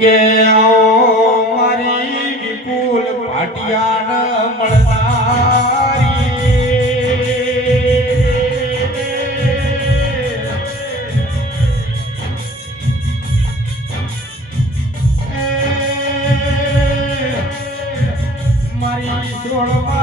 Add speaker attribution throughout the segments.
Speaker 1: કે મારી વિપુલ ભાટિયાન મળનારી. મારી સોળમાં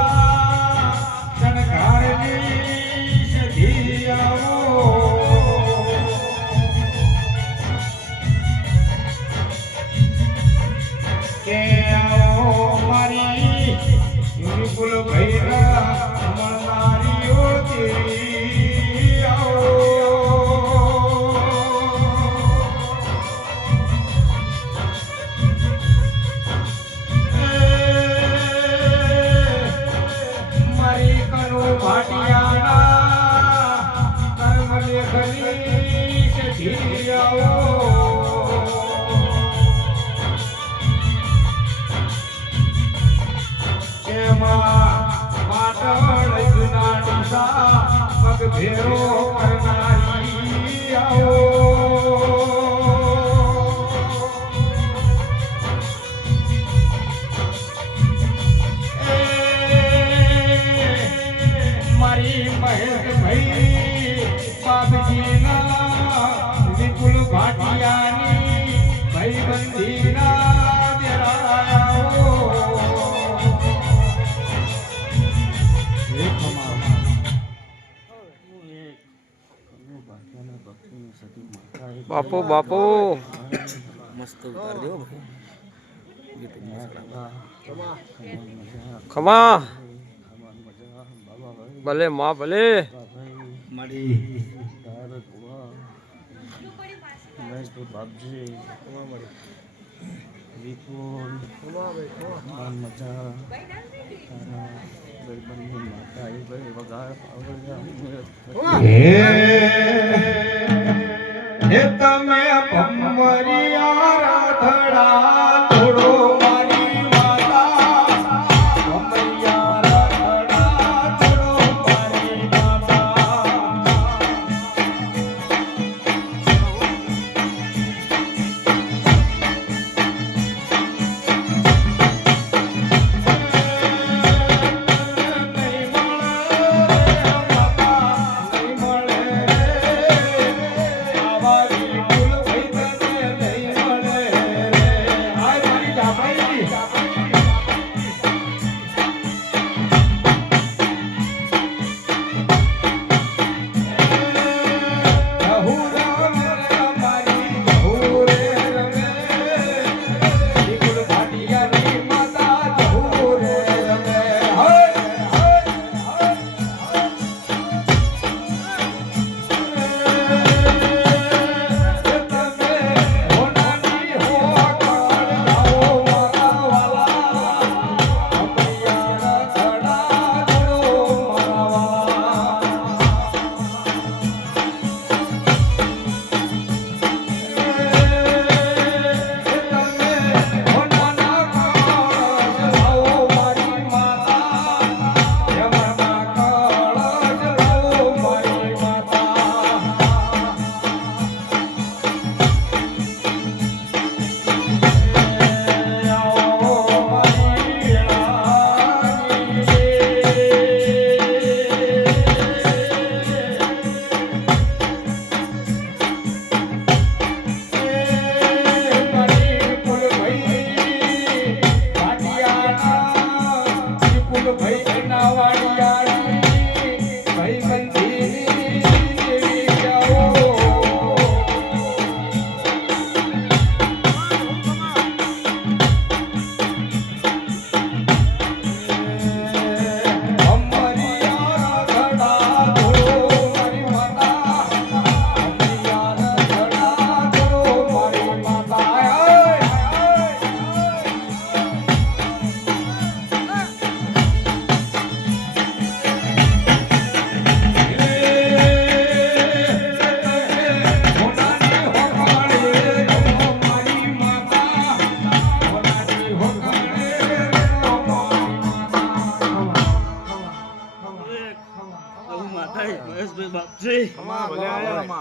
Speaker 1: ભેરો કરનારી આવો.
Speaker 2: બાપુ બાપુ.
Speaker 3: મસ્ત ઉતાર દો
Speaker 2: ખમા. ભલે માં ભલે.
Speaker 3: મારી
Speaker 4: મહેશભાઈ બાપજી વિપુલ મજા તારા ભાઈબંધની માતા એ ભાઈ વગાડ પાવડિયા
Speaker 1: હે તમે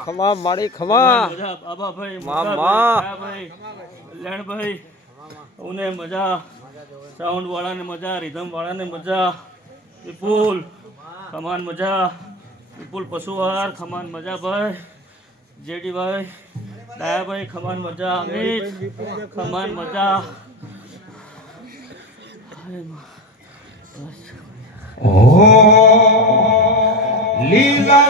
Speaker 2: ખમા મારી ખમા.
Speaker 4: મજા બાબાભાઈ
Speaker 2: મા,
Speaker 4: મજા
Speaker 2: મા.
Speaker 4: ભાઈ કલ્યાણભાઈ ઉને મજા સાઉન્ડ વાળાને મજા રિધમ વાળાને મજા. વિપુલ ખમાન મજા. વિપુલ પશુહાર ખમાન મજા ભાઈ. જેડીભાઈ ડાયાભાઈ ખમાન મજા. અમિત ખમાન મજા.
Speaker 1: ઓ લીલા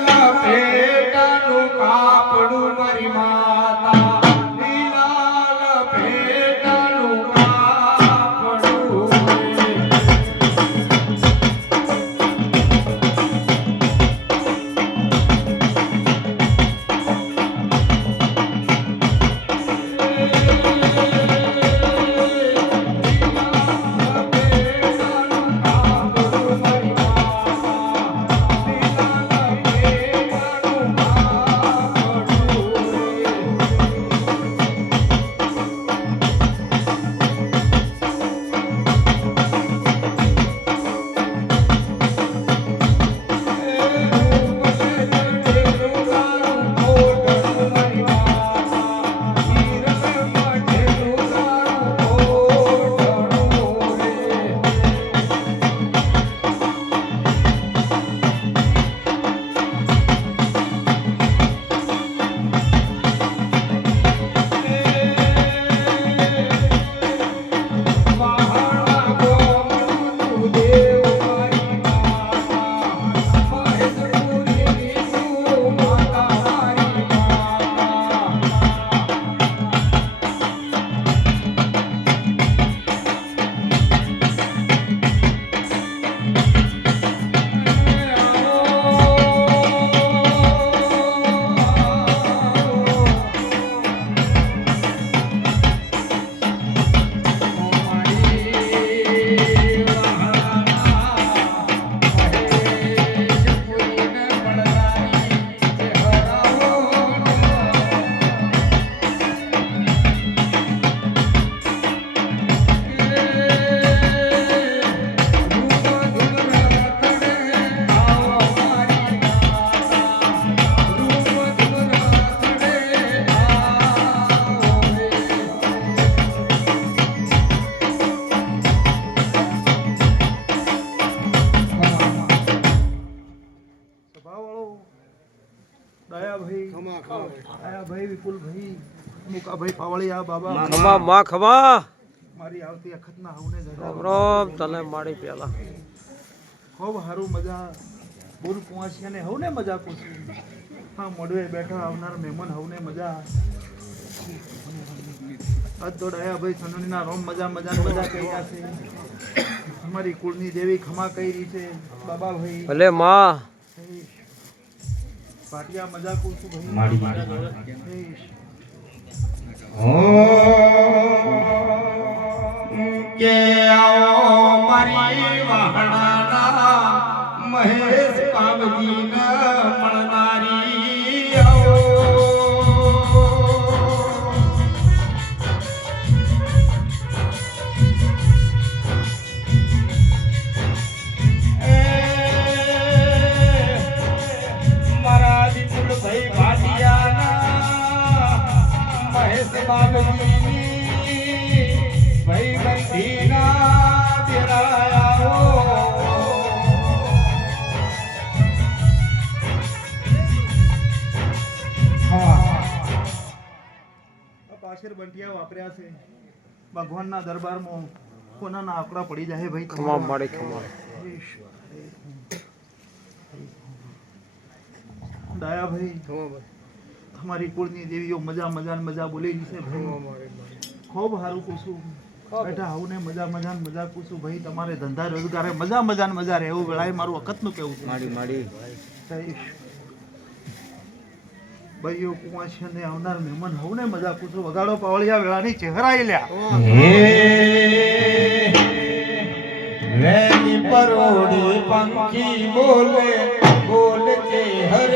Speaker 5: દયાભાઈ દયાભાઈ વિપુલભાઈ મુકાભાઈ પાવળિયા બાબા.
Speaker 2: ખમા મા ખમા.
Speaker 5: મારી આવતી અખતના હવને જગા
Speaker 2: રોમ તને પેલા.
Speaker 5: ખૂબ સારું મજા. બોલ અને હવને મજા પૂછી હા મોડવે બેઠા આવનાર મહેમાન હવને મજા. આજ તો દયાભાઈ સનોનીના રોમ મજા મજા મજા કર્યા છે. અમારી કુળની દેવી ખમા કરી છે. બાબાભાઈ
Speaker 2: ભલે માં.
Speaker 5: પાટિયા મજા છું ભાઈ.
Speaker 1: કે આવો મારી વાહણાના મહેશ પામજીને ભાઈ
Speaker 5: પાછળ બંટિયા વાપર્યા છે ભગવાનના દરબારમાં કોનાના આંકડા પડી જાય ભાઈ
Speaker 2: ખમા મારી ખમા
Speaker 5: દયાભાઈ તમારી કુળની દેવીઓ મજા મજા મજા બોલી છે ખૂબ સારું પૂછું. બેઠા આવું મજા મજા મજા પૂછું. ભાઈ તમારે ધંધા રોજગારે મજા મજા મજા રહે. એવું વેળાએ મારું વખતનું કેવું છે.
Speaker 3: માડી માડી
Speaker 5: ભાઈઓ કુવા છે ને આવનાર મહેમાન હવને મજા પૂછું. વગાડો પાવળિયા વેળાની ચહેરા લ્યા.
Speaker 1: વેલી પરોડી પંખી બોલે બોલે છે હર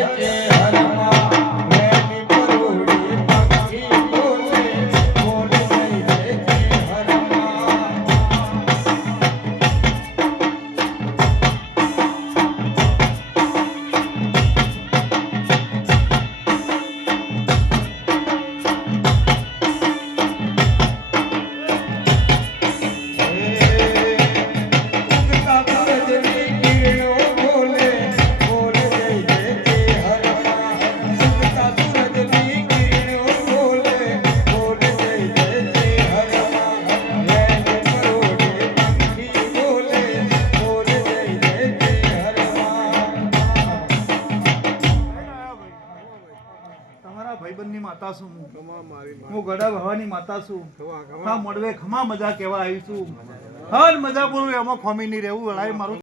Speaker 5: માતા છું. હું ગડા ભવાની માતા છું. હા મોડવે ખમા મજા કહેવા આવી છું. હર મજા બોલું એમાં ખોમી નહીં રહેવું લડાઈ મારું